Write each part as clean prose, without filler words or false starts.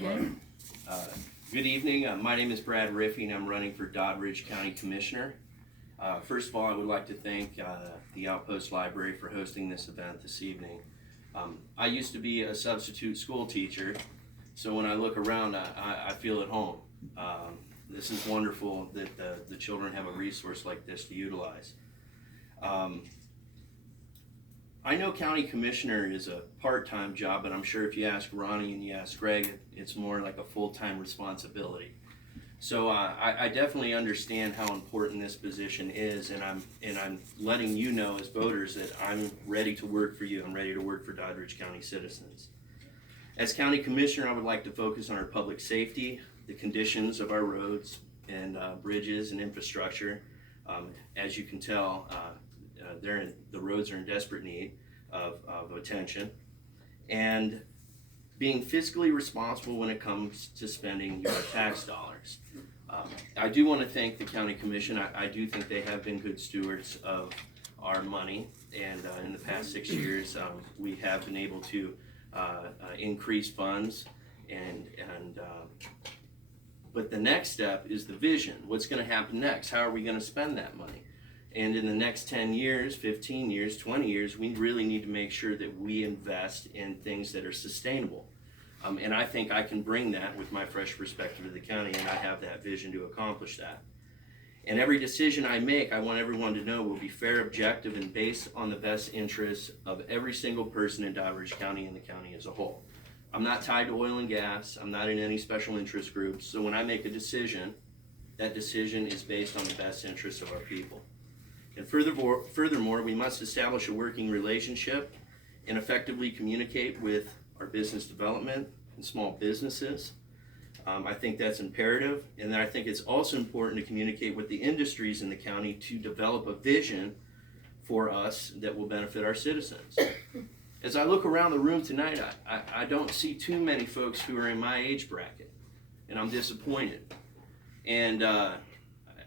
you're good. Good evening. My name is Brad Riffee, and I'm running for Doddridge County Commissioner. First of all, I would like to thank the Outpost Library for hosting this event this evening. I used to be a substitute school teacher, so when I look around, I feel at home. This is wonderful that the children have a resource like this to utilize. I know County Commissioner is a part-time job, but I'm sure if you ask Ronnie and you ask Greg, it's more like a full-time responsibility. So I definitely understand how important this position is, and I'm letting you know as voters that I'm ready to work for you. I'm ready to work for Doddridge County citizens. As County Commissioner, I would like to focus on our public safety, the conditions of our roads and bridges and infrastructure. As you can tell, the roads are in desperate need of attention, and being fiscally responsible when it comes to spending your tax dollars. I do want to thank the County Commission. I do think they have been good stewards of our money, and in the past 6 years we have been able to increase funds, but the next step is the vision. What's going to happen next? How are we going to spend that money? And in the next 10 years, 15 years, 20 years, we really need to make sure that we invest in things that are sustainable. And I think I can bring that with my fresh perspective of the county, and I have that vision to accomplish that. And every decision I make, I want everyone to know will be fair, objective, and based on the best interests of every single person in Doddridge County and the county as a whole. I'm not tied to oil and gas. I'm not in any special interest groups. So when I make a decision, that decision is based on the best interests of our people. And furthermore, we must establish a working relationship and effectively communicate with our business development and small businesses. I think that's imperative, and then I think it's also important to communicate with the industries in the county to develop a vision for us that will benefit our citizens. As I look around the room tonight, I don't see too many folks who are in my age bracket, and I'm disappointed. And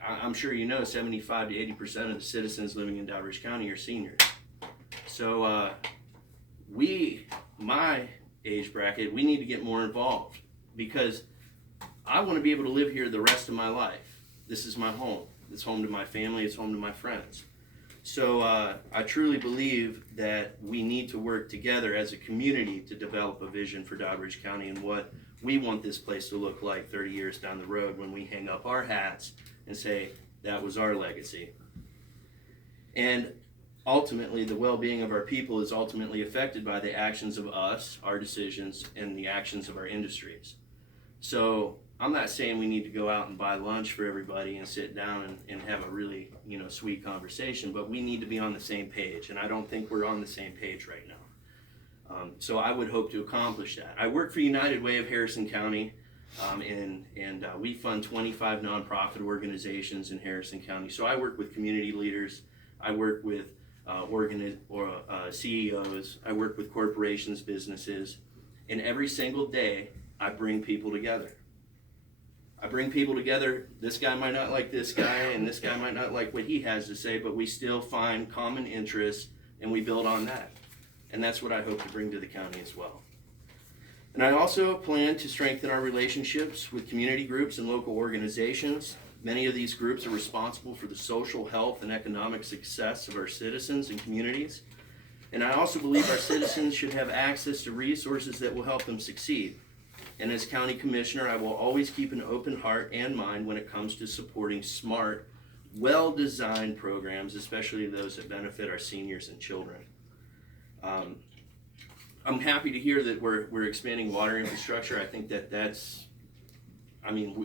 I'm sure you know 75 to 80% of the citizens living in Doddridge County are seniors. So my age bracket, we need to get more involved, because I want to be able to live here the rest of my life. This is my home. It's home to my family. It's home to my friends. So I truly believe that we need to work together as a community to develop a vision for Doddridge County and what we want this place to look like 30 years down the road when we hang up our hats and say that was our legacy. And ultimately, the well-being of our people is ultimately affected by the actions of us, our decisions, and the actions of our industries. So I'm not saying we need to go out and buy lunch for everybody and sit down and have a really sweet conversation, but we need to be on the same page, and I don't think we're on the same page right now. So I would hope to accomplish that. I work for United Way of Harrison County, and we fund 25 nonprofit organizations in Harrison County. So I work with community leaders, I work with CEOs, I work with corporations, businesses, and every single day I bring people together. I bring people together. This guy might not like this guy, and this guy might not like what he has to say, but we still find common interests and we build on that. And that's what I hope to bring to the county as well. And I also plan to strengthen our relationships with community groups and local organizations. Many of these groups are responsible for the social, health, and economic success of our citizens and communities. And I also believe our citizens should have access to resources that will help them succeed. And as County Commissioner, I will always keep an open heart and mind when it comes to supporting smart, well-designed programs, especially those that benefit our seniors and children. I'm happy to hear that we're expanding water infrastructure. I think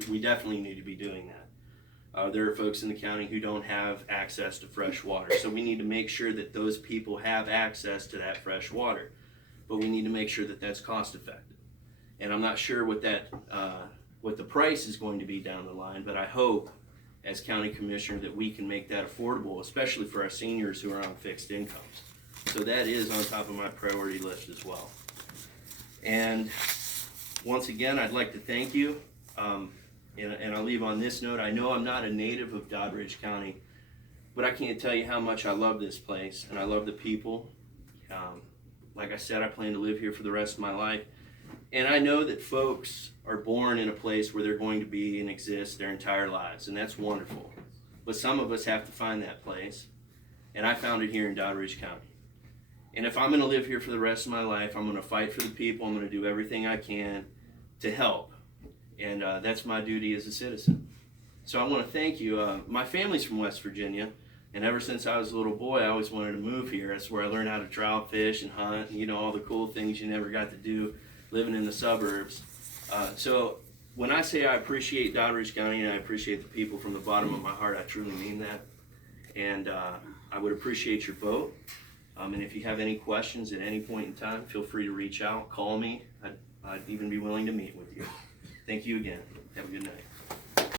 we definitely need to be doing that. There are folks in the county who don't have access to fresh water, so we need to make sure that those people have access to that fresh water. But we need to make sure that that's cost effective. And I'm not sure what the price is going to be down the line, but I hope as County Commissioner that we can make that affordable, especially for our seniors who are on fixed incomes. So that is on top of my priority list as well. And once again, I'd like to thank you. And I'll leave on this note. I know I'm not a native of Doddridge County, but I can't tell you how much I love this place and I love the people. Like I said, I plan to live here for the rest of my life. And I know that folks are born in a place where they're going to be and exist their entire lives, and that's wonderful. But some of us have to find that place, and I found it here in Doddridge County. And if I'm going to live here for the rest of my life, I'm going to fight for the people. I'm going to do everything I can to help, and that's my duty as a citizen. So I want to thank you. My family's from West Virginia, and ever since I was a little boy, I always wanted to move here. That's where I learned how to trout fish and hunt, and, you know, all the cool things you never got to do living in the suburbs. So when I say I appreciate Doddridge County and I appreciate the people from the bottom of my heart, I truly mean that. And I would appreciate your vote. And if you have any questions at any point in time, feel free to reach out, call me. I'd even be willing to meet with you. Thank you again. Have a good night.